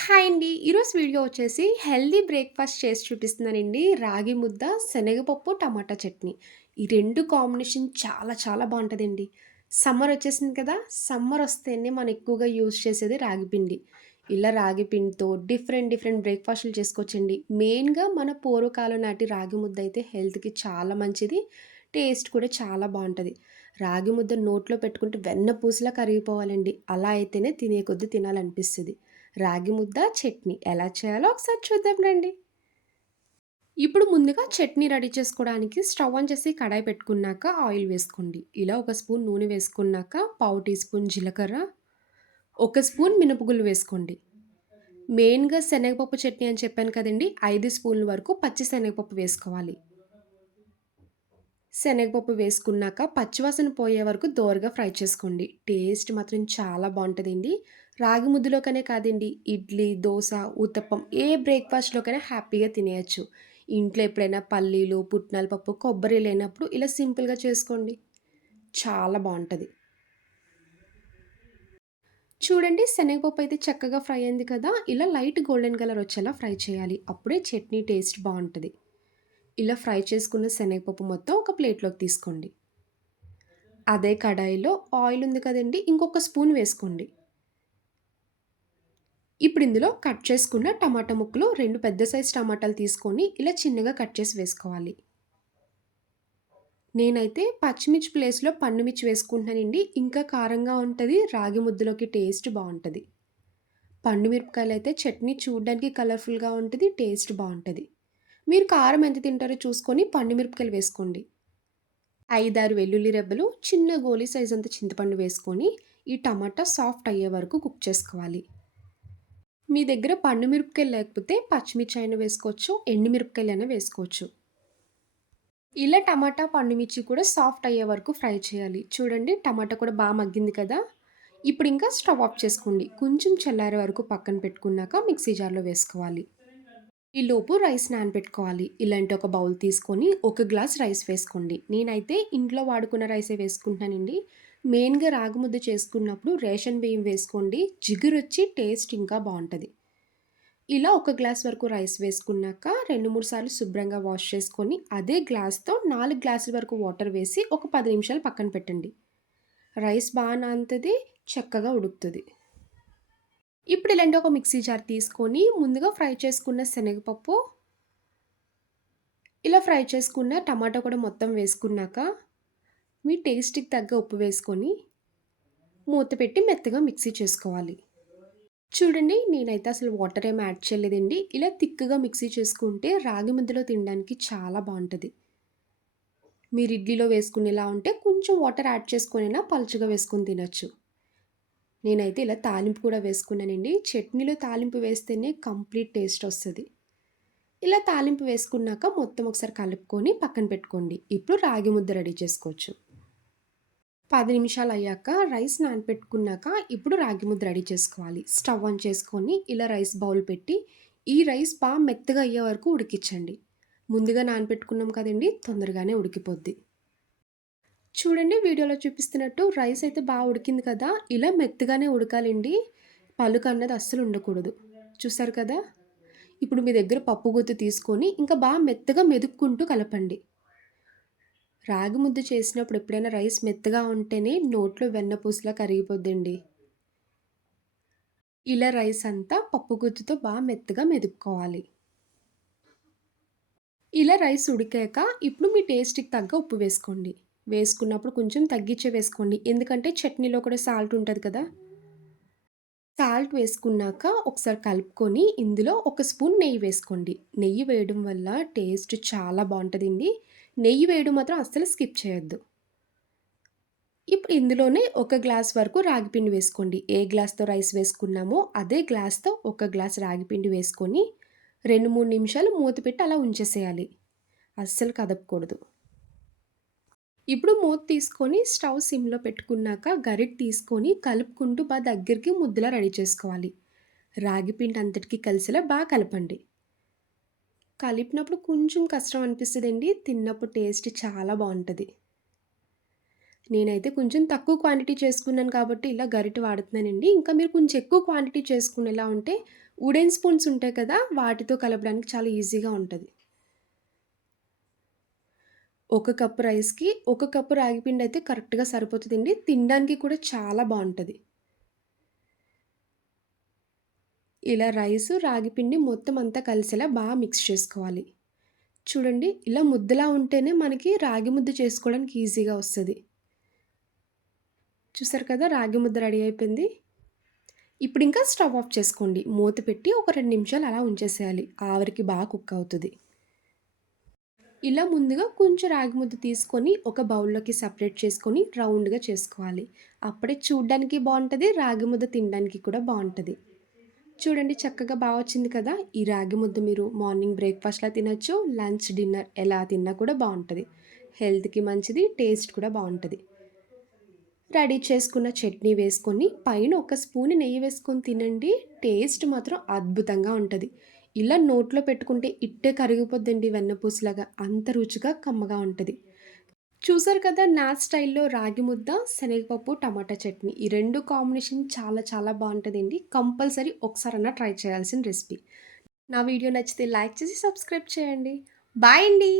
Hi అండి. ఈరోజు video వచ్చేసి హెల్తీ బ్రేక్‌ఫాస్ట్ చేసి చూపిస్తున్నానండి. రాగి ముద్ద, శనగపప్పు, టమాటా చట్నీ. ఈ 2 కాంబినేషన్ చాలా చాలా బావుంటదండి. సమ్మర్ వచ్చేసింది కదా! సమ్మర్ వస్తేనే మనం ఎక్కువగా యూజ్ చేసేది రాగి పిండి. ఇలా రాగి పిండితో డిఫరెంట్ డిఫరెంట్ బ్రేక్‌ఫాస్టులు చేసుకోవచ్చండి. మెయిన్‌గా మన పూర్వకాలం నాటి రాగి ముద్ద అయితే హెల్త్‌కి చాలా మంచిది. టేస్ట్ కూడా చాలా బావుంటది. రాగి ముద్ద నోట్లో పెట్టుకుంటే వెన్న పూసలా కరిగిపోవాలండి. అలా అయితేనే తినే కొద్దీ తినాలనిపిస్తది. రాగి ముద్ద, చట్నీ ఎలా చేయాలో ఒకసారి చూద్దాం రండి. ఇప్పుడు ముందుగా చట్నీ రెడీ చేసుకోవడానికి స్టవ్ ఆన్ చేసి కడాయి పెట్టుకున్నాక ఆయిల్ వేసుకోండి. ఇలా ఒక స్పూన్ నూనె వేసుకున్నాక పావు టీ స్పూన్ జీలకర్ర, ఒక స్పూన్ మినపగుళ్ళు వేసుకోండి. మెయిన్‌గా శనగపప్పు చట్నీ అని చెప్పాను కదండీ! 5 స్పూన్ల వరకు పచ్చి శనగపప్పు వేసుకోవాలి. శనగపప్పు వేసుకున్నాక పచ్చివాసన పోయే వరకు దోరగా ఫ్రై చేసుకోండి. టేస్ట్ మాత్రం చాలా బావుంటదండి. రాగి ముద్దలోకనే కాదండి, ఇడ్లీ, దోస, ఊతప్పం ఏ బ్రేక్‌ఫాస్ట్‌లోకైనా హ్యాపీగా తినేయొచ్చు. ఇంట్లో ఎప్పుడైనా పల్లీలు, పుట్నాల పప్పు, కొబ్బరి లేనప్పుడు ఇలా సింపుల్‌గా చేసుకోండి. చాలా బావుంటది. చూడండి శనగపప్పు అయితే చక్కగా ఫ్రై అయింది కదా! ఇలా లైట్ గోల్డెన్ కలర్ వచ్చేలా ఫ్రై చేయాలి. అప్పుడే చట్నీ టేస్ట్ బావుంటది. ఇలా ఫ్రై చేసుకున్న శనగపప్పు మొత్తం ఒక ప్లేట్‌లోకి తీసుకోండి. అదే కడాయిలో ఆయిల్ ఉంది కదండీ! ఇంకొక స్పూన్ వేసుకోండి. ఇప్పుడు ఇందులో కట్ చేసుకున్న టమాటా ముక్కలు 2 పెద్ద సైజ్ టమాటాలు తీసుకొని ఇలా చిన్నగా కట్ చేసి వేసుకోవాలి. నేనైతే పచ్చిమిర్చి ప్లేస్‌లో పండుమిర్చి వేసుకుంటున్నానండి. ఇంకా కారంగా ఉంటది. రాగి ముద్దలోకి టేస్ట్ బావుంటది. పండు మిరపకాయలైతే చట్నీ చూడ్డానికి కలర్‌ఫుల్‌గా ఉంటది. టేస్ట్ బావుంటది. మీరు కారం ఎంత తింటారో చూసుకొని పండు మిరపకాయలు వేసుకోండి. 5, 6 వెల్లుల్లి రెబ్బలు, చిన్న గోలీ సైజ్ అంత చింతపండు వేసుకొని ఈ టమాటా సాఫ్ట్ అయ్యే వరకు కుక్ చేసుకోవాలి. మీ దగ్గర పండు మిరపకాయలు లేకపోతే పచ్చిమిర్చి అయినా వేసుకోవచ్చు. ఎండు మిరపకాయలైనా వేసుకోవచ్చు. ఇలా టమాటా, పండుమిర్చి కూడా సాఫ్ట్ అయ్యే వరకు ఫ్రై చేయాలి. చూడండి టమాటా కూడా మగ్గింది కదా! ఇప్పుడు ఇంకా స్టవ్ ఆఫ్ చేసుకోండి. కొంచెం చల్లారే వరకు పక్కన పెట్టుకున్నాక మిక్సీ జార్‌లో వేసుకోవాలి. ఈలోపు రైస్ నానబెట్టుకోవాలి. ఇలాంటి ఒక బౌల్ తీసుకొని ఒక గ్లాస్ రైస్ వేసుకోండి. నేనైతే ఇంట్లో వాడుకున్న రైసే వేసుకుంటున్నానండి. మెయిన్‌గా రాగి ముద్ద చేసుకున్నప్పుడు రేషన్ బియ్యం వేసుకోండి. జిగురొచ్చి టేస్ట్ ఇంకా బావుంటది. ఇలా ఒక గ్లాస్ వరకు రైస్ వేసుకున్నాక 2, 3 సార్లు శుభ్రంగా వాష్ చేసుకొని, అదే గ్లాస్‌తో 4 గ్లాసుల వరకు వాటర్ వేసి ఒక 10 నిమిషాలు పక్కన పెట్టండి. రైస్ నానుతది, చక్కగా ఉడుకుతది. ఇప్పుడు ఇలాంటి ఒక మిక్సీ జార్ తీసుకొని ముందుగా ఫ్రై చేసుకున్న శనగపప్పు, ఇలా ఫ్రై చేసుకున్న టమాటా కూడా మొత్తం వేసుకున్నాక, మీ టేస్ట్‌కి తగ్గ ఉప్పు వేసుకొని, మూత పెట్టి మెత్తగా మిక్సీ చేసుకోవాలి. చూడండి నేనైతే అసలు వాటర్ ఏమి యాడ్ చేయలేదండి. ఇలా థిక్‌గా మిక్సీ చేసుకుంటే రాగి ముద్దలో తినడానికి చాలా బావుంటది. మీరు ఇడ్లీలో వేసుకునేలా ఉంటే కొంచెం వాటర్ యాడ్ చేసుకొనైనా పలుచగా వేసుకొని తినొచ్చు. నేనైతే ఇలా తాలింపు కూడా వేసుకున్నానండి. చట్నీలో తాలింపు వేస్తేనే కంప్లీట్ టేస్ట్ ఒస్తది. ఇలా తాలింపు వేసుకున్నాక మొత్తం ఒకసారి కలుపుకొని పక్కన పెట్టుకోండి. ఇప్పుడు రాగి ముద్ద రెడీ చేసుకోవచ్చు. 10 నిమిషాలయ్యాక రైస్ నానపెట్టుకున్నాక ఇప్పుడు రాగి ముద్ద రెడీ చేసుకోవాలి. స్టవ్ ఆన్ చేసుకొని ఇలా రైస్ బౌల్ పెట్టి ఈ రైస్ మెత్తగా అయ్యే వరకు ఉడికిచ్చండి. ముందుగా నానపెట్టుకున్నాం కదండీ! తొందరగానే ఉడికిపోద్ది. చూడండి వీడియోలో చూపిస్తున్నట్టు రైస్ అయితే ఉడికింది కదా! ఇలా మెత్తగానే ఉడకాలండి. పలుకన్నది అస్సలు ఉండకూడదు. చూసారు కదా! ఇప్పుడు మీ దగ్గర పప్పు గుత్తి తీసుకొని ఇంకా మెత్తగా మెదుపుకుంటూ కలపండి. రాగి ముద్ద చేసినప్పుడు ఎప్పుడైనా రైస్ మెత్తగా ఉంటేనే నోట్లో వెన్నపూసలా కరిగిపోద్దండి. ఇలా రైస్ అంతా పప్పు గుత్తితో మెత్తగా మెదుపుకోవాలి. ఇలా రైస్ ఉడికాక ఇప్పుడు మీ టేస్ట్‌కి తగ్గ ఉప్పు వేసుకోండి. వేసుకున్నప్పుడు కొంచెం తగ్గించే వేసుకోండి. ఎందుకంటే చట్నీలో కూడా సాల్ట్ ఉంటది కదా! సాల్ట్ వేసుకున్నాక ఒకసారి కలుపుకొని ఇందులో ఒక స్పూన్ నెయ్యి వేసుకోండి. నెయ్యి వేయడం వల్ల టేస్ట్ చాలా బావుంటదండి. నెయ్యి వేయడం మాత్రం అస్సలు స్కిప్ చేయొద్దు. ఇప్పుడు ఇందులోనే ఒక గ్లాస్ వరకు రాగిపిండి వేసుకోండి. ఏ గ్లాస్‌తో రైస్ వేసుకున్నామో అదే గ్లాస్‌తో ఒక గ్లాస్ రాగిపిండి వేసుకొని 2, 3 నిమిషాలు మూత పెట్టి అలా ఉంచేసేయాలి. అస్సలు కదపకూడదు. ఇప్పుడు మూత తీసుకొని స్టవ్ సిమ్‌లో పెట్టుకున్నాక గరిటె తీసుకొని కలుపుకుంటూ దగ్గరికి ముద్దలా రెడీ చేసుకోవాలి. రాగి పిండి అంతటికి కలిసేలా కలపండి. కలిపినప్పుడు కొంచెం కష్టం అనిపిస్తదండి. తిన్నప్పుడు టేస్ట్ చాలా బావుంటది. నేనైతే కొంచెం తక్కువ క్వాంటిటీ చేసుకున్నాను కాబట్టి ఇలా గరిటె వాడుతున్నానండి. ఇంకా మీరు కొంచెం ఎక్కువ క్వాంటిటీ చేసుకునేలా ఉంటే వుడెన్ స్పూన్స్ ఉంటాయి కదా! వాటితో కలపడానికి చాలా ఈజీగా ఉంటది. ఒక కప్పు రైస్‌కి ఒక కప్పు రాగి పిండయితే కరెక్ట్‌గా సరిపోతదండి. తినడానికి కూడా చాలా బావుంటది. ఇలా రైసు, రాగి పిండి మొత్తం అంతా కలిసేలా మిక్స్ చేసుకోవాలి. చూడండి ఇలా ముద్దలా ఉంటేనే మనకి రాగి ముద్ద చేసుకోవడానికి ఈజీగా వస్తది. చూసారు కదా! రాగి ముద్ద రెడీ అయిపోయింది. ఇప్పుడింకా స్టవ్ ఆఫ్ చేసుకోండి. మూత పెట్టి ఒక 2 నిమిషాలు అలా ఉంచేసేయాలి. ఆవిరికి కుక్ అవుతది. ఇలా ముందుగా కొంచెం రాగి ముద్ద తీసుకొని ఒక బౌల్‌లోకి సెపరేట్ చేసుకొని రౌండ్‌గా చేసుకోవాలి. అప్పుడే చూడ్డానికి బావుంటది. రాగి ముద్ద తినడానికి కూడా బావుంటది. చూడండి చక్కగా వచ్చింది కదా! ఈ రాగి ముద్ద మీరు మార్నింగ్ బ్రేక్‌ఫాస్ట్‌లా తినొచ్చు. లంచ్, డిన్నర్ ఎలా తిన్నా కూడా బావుంటది. హెల్త్‌కి మంచిది. టేస్ట్ కూడా బావుంటది. రెడీ చేసుకున్న చట్నీ వేసుకొని, పైన ఒక స్పూన్ నెయ్యి వేసుకొని తినండి. టేస్ట్ మాత్రం అద్భుతంగా ఉంటది. ఇలా నోట్లో పెట్టుకుంటే ఇట్టే కరిగిపోద్దండి వెన్నపూసలాగా. అంత రుచిగా, కమ్మగా ఉంటది. చూసారు కదా! నా స్టైల్‌లో రాగి ముద్ద, శనగపప్పు, టమాటా చట్నీ. ఈ 2 కాంబినేషన్ చాలా చాలా బావుంటదండి. కంపల్సరీ ఒకసారన్నా ట్రై చేయాల్సిన రెసిపీ. నా వీడియో నచ్చితే లైక్ చేసి సబ్స్క్రైబ్ చేయండి. బాయ్ అండి.